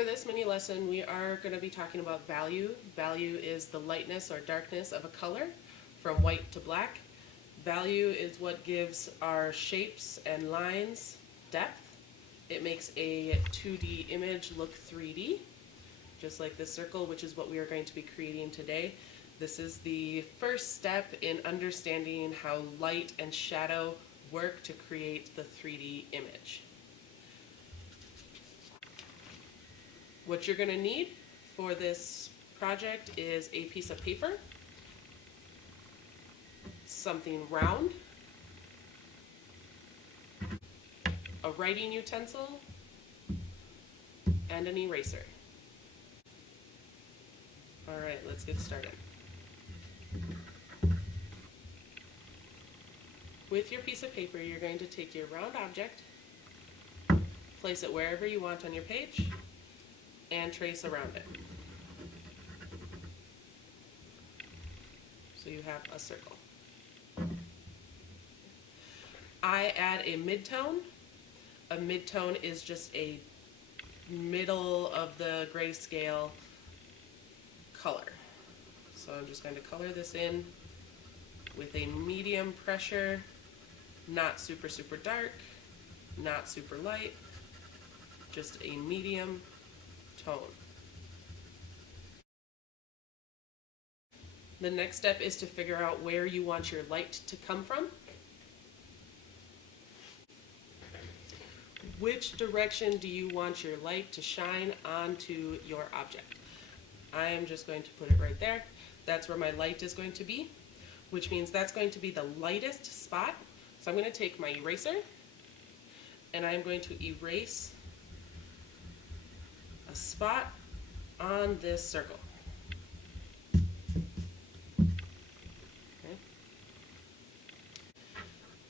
For this mini lesson, we are going to be talking about value. Value is the lightness or darkness of a color from white to black. Value is what gives our shapes and lines depth. It makes a 2D image look 3D, just like this circle, which is what we are going to be creating today. This is the first step in understanding how light and shadow work to create the 3D image. What you're going to need for this project is a piece of paper, something round, a writing utensil, and an eraser. All right, let's get started. With your piece of paper, you're going to take your round object, place it wherever you want on your page, and trace around it. So you have a circle. I add a midtone. A midtone is just a middle of the grayscale color. So I'm just going to color this in with a medium pressure, not super dark, not super light, just a medium tone. The next step is to figure out where you want your light to come from. Which direction do you want your light to shine onto your object? I am just going to put it right there. That's where my light is going to be, which means that's going to be the lightest spot. So I'm going to take my eraser and I'm going to erase a spot on this circle. Okay.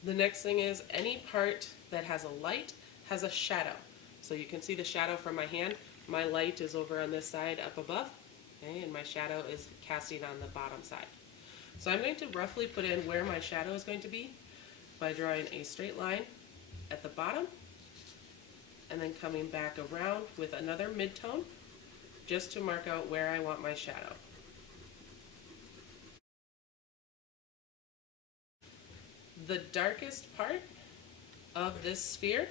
The next thing is any part that has a light has a shadow. So you can see the shadow from my hand. My light is over on this side up above, okay, and my shadow is casting on the bottom side. So I'm going to roughly put in where my shadow is going to be by drawing a straight line at the bottom and then coming back around with another midtone just to mark out where I want my shadow. The darkest part of this sphere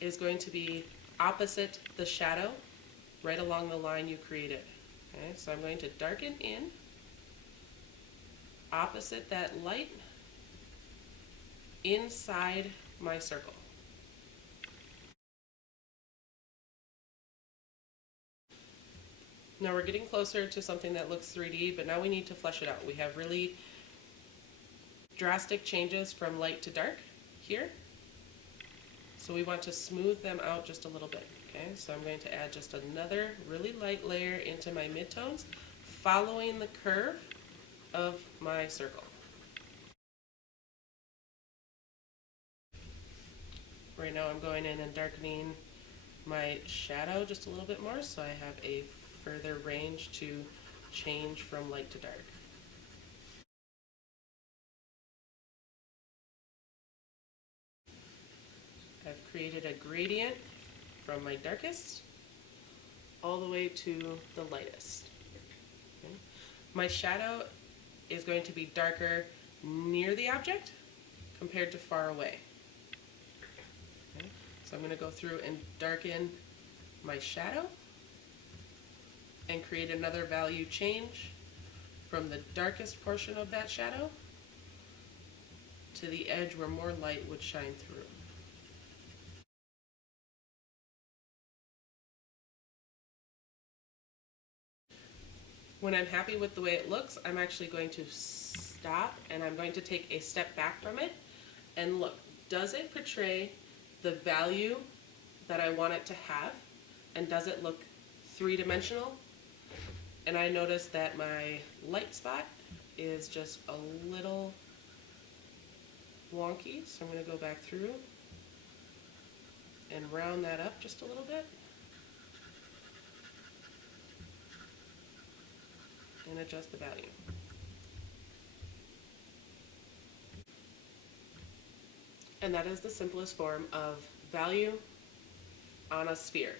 is going to be opposite the shadow, right along the line you created. Okay, so I'm going to darken in opposite that light inside my circle. Now we're getting closer to something that looks 3D, but now we need to flesh it out. We have really drastic changes from light to dark here. So we want to smooth them out just a little bit. Okay, so I'm going to add just another really light layer into my midtones, following the curve of my circle. Right now I'm going in and darkening my shadow just a little bit more, so I have a further range to change from light to dark. I've created a gradient from my darkest all the way to the lightest. Okay. My shadow is going to be darker near the object compared to far away. Okay. So I'm going to go through and darken my shadow and create another value change from the darkest portion of that shadow to the edge where more light would shine through. When I'm happy with the way it looks, I'm actually going to stop and I'm going to take a step back from it and look, does it portray the value that I want it to have? And does it look three-dimensional? And I notice that my light spot is just a little wonky, so I'm going to go back through and round that up just a little bit. And adjust the value. And that is the simplest form of value on a sphere.